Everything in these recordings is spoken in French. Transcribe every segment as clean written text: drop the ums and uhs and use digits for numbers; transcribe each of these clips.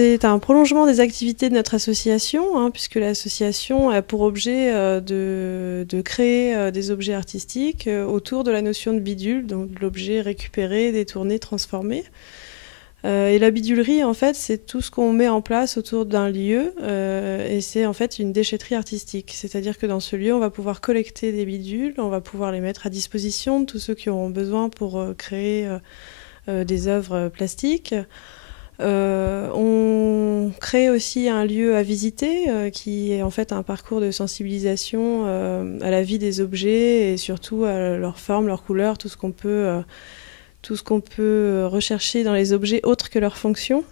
C'est un prolongement des activités de notre association, hein, puisque l'association a pour objet de créer des objets artistiques autour de la notion de bidule, donc de l'objet récupéré, détourné, transformé. Et la bidulerie, en fait, c'est tout ce qu'on met en place autour d'un lieu, et c'est en fait une déchetterie artistique. C'est-à-dire que dans ce lieu, on va pouvoir collecter des bidules, on va pouvoir les mettre à disposition de tous ceux qui auront besoin pour créer des œuvres plastiques. On crée aussi un lieu à visiter qui est en fait un parcours de sensibilisation à la vie des objets et surtout à leur forme, leur couleur, tout ce qu'on peut rechercher dans les objets autres que leur fonction.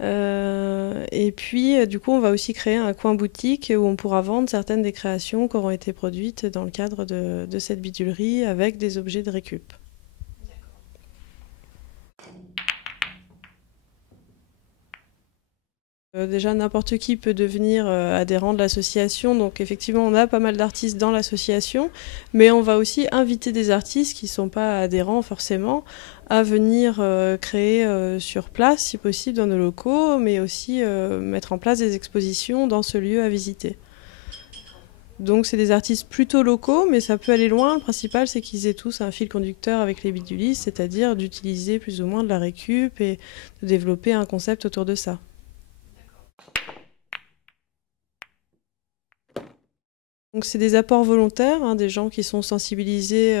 Et puis, du coup, on va aussi créer un coin boutique où on pourra vendre certaines des créations qui auront été produites dans le cadre de cette bidulerie avec des objets de récup. Déjà, n'importe qui peut devenir adhérent de l'association. Donc, effectivement, on a pas mal d'artistes dans l'association. Mais on va aussi inviter des artistes qui ne sont pas adhérents forcément à venir créer sur place, si possible, dans nos locaux, mais aussi mettre en place des expositions dans ce lieu à visiter. Donc, c'est des artistes plutôt locaux, mais ça peut aller loin. Le principal, c'est qu'ils aient tous un fil conducteur avec les bidulistes, c'est-à-dire d'utiliser plus ou moins de la récup et de développer un concept autour de ça. Donc c'est des apports volontaires, hein, des gens qui sont sensibilisés,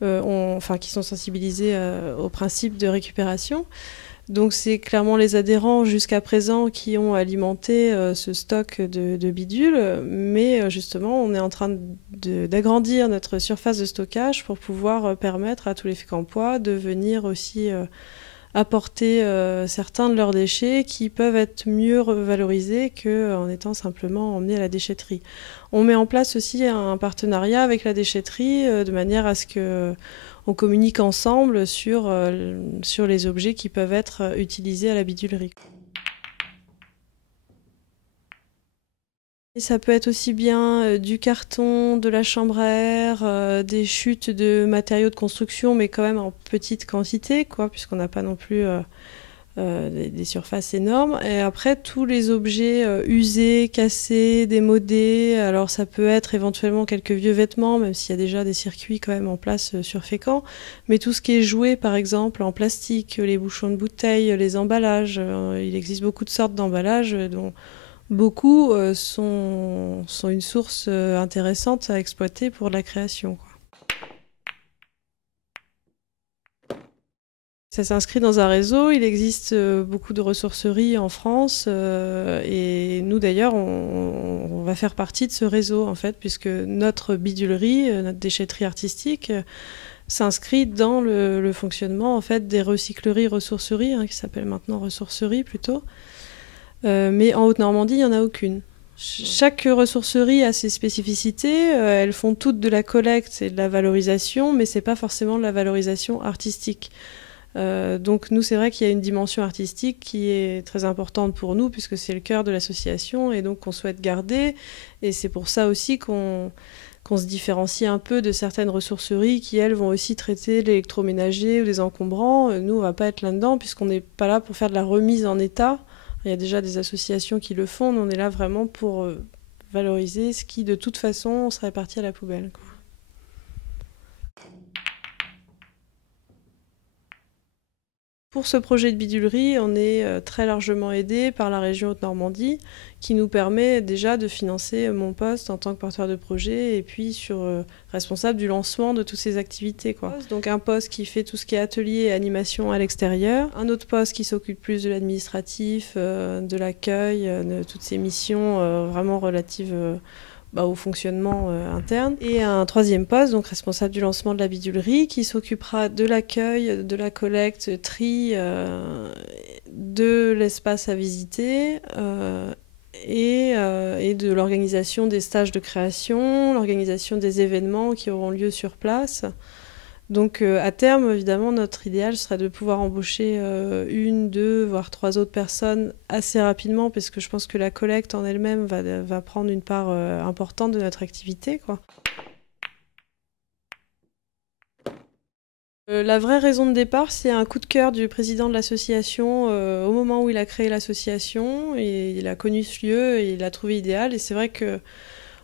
au principe de récupération. Donc c'est clairement les adhérents jusqu'à présent qui ont alimenté ce stock de bidules, mais justement on est en train d'agrandir notre surface de stockage pour pouvoir permettre à tous les Fécampois de venir aussi apporter certains de leurs déchets qui peuvent être mieux valorisés qu'en étant simplement emmenés à la déchetterie. On met en place aussi un partenariat avec la déchetterie de manière à ce qu'on communique ensemble sur les objets qui peuvent être utilisés à la bidulerie. Et ça peut être aussi bien du carton, de la chambre à air, des chutes de matériaux de construction, mais quand même en petite quantité, quoi, puisqu'on n'a pas non plus des surfaces énormes. Et après, tous les objets usés, cassés, démodés, alors ça peut être éventuellement quelques vieux vêtements, même s'il y a déjà des circuits quand même en place sur Fécamp, mais tout ce qui est joué, par exemple, en plastique, les bouchons de bouteilles, les emballages, il existe beaucoup de sortes d'emballages dont beaucoup sont une source intéressante à exploiter pour la création, quoi. Ça s'inscrit dans un réseau, il existe beaucoup de ressourceries en France et nous d'ailleurs on va faire partie de ce réseau en fait puisque notre bidulerie, notre déchetterie artistique s'inscrit dans le fonctionnement en fait des recycleries ressourceries hein, qui s'appellent maintenant ressourceries plutôt. Mais en Haute-Normandie, il n'y en a aucune. Chaque ressourcerie a ses spécificités, elles font toutes de la collecte et de la valorisation, mais c'est pas forcément de la valorisation artistique. Donc nous, c'est vrai qu'il y a une dimension artistique qui est très importante pour nous, puisque c'est le cœur de l'association, et donc qu'on souhaite garder. Et c'est pour ça aussi qu'on se différencie un peu de certaines ressourceries qui, elles, vont aussi traiter l'électroménager ou les encombrants. Nous, on va pas être là-dedans, puisqu'on n'est pas là pour faire de la remise en état. Il y a déjà des associations qui le font, mais on est là vraiment pour valoriser ce qui, de toute façon, serait parti à la poubelle, quoi. Pour ce projet de bidulerie, on est très largement aidé par la région Haute-Normandie qui nous permet déjà de financer mon poste en tant que porteur de projet et puis responsable du lancement de toutes ces activités, quoi. Donc un poste qui fait tout ce qui est atelier et animation à l'extérieur, un autre poste qui s'occupe plus de l'administratif, de l'accueil, de toutes ces missions vraiment relatives au fonctionnement interne. Et un troisième poste, donc responsable du lancement de la bidulerie, qui s'occupera de l'accueil, de la collecte, tri, de l'espace à visiter et de l'organisation des stages de création, l'organisation des événements qui auront lieu sur place. Donc à terme, évidemment, notre idéal serait de pouvoir embaucher une, deux, voire trois autres personnes assez rapidement, parce que je pense que la collecte en elle-même va prendre une part importante de notre activité, quoi. La vraie raison de départ, c'est un coup de cœur du président de l'association au moment où il a créé l'association. Et il a connu ce lieu et il l'a trouvé idéal. Et c'est vrai que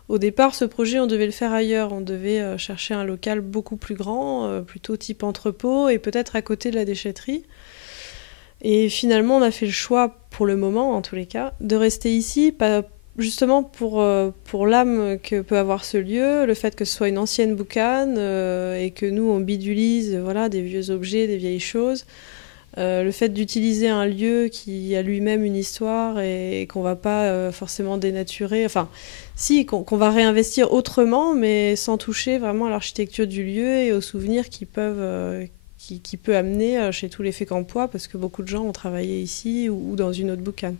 au départ, ce projet, on devait le faire ailleurs. On devait chercher un local beaucoup plus grand, plutôt type entrepôt, et peut-être à côté de la déchetterie. Et finalement, on a fait le choix, pour le moment en tous les cas, de rester ici, justement pour l'âme que peut avoir ce lieu, le fait que ce soit une ancienne boucane et que nous, on bidulise voilà, des vieux objets, des vieilles choses. Le fait d'utiliser un lieu qui a lui-même une histoire et qu'on va pas forcément dénaturer, enfin, si, qu'on va réinvestir autrement, mais sans toucher vraiment à l'architecture du lieu et aux souvenirs qui peut amener chez tous les Fécampois, parce que beaucoup de gens ont travaillé ici ou dans une autre boucane.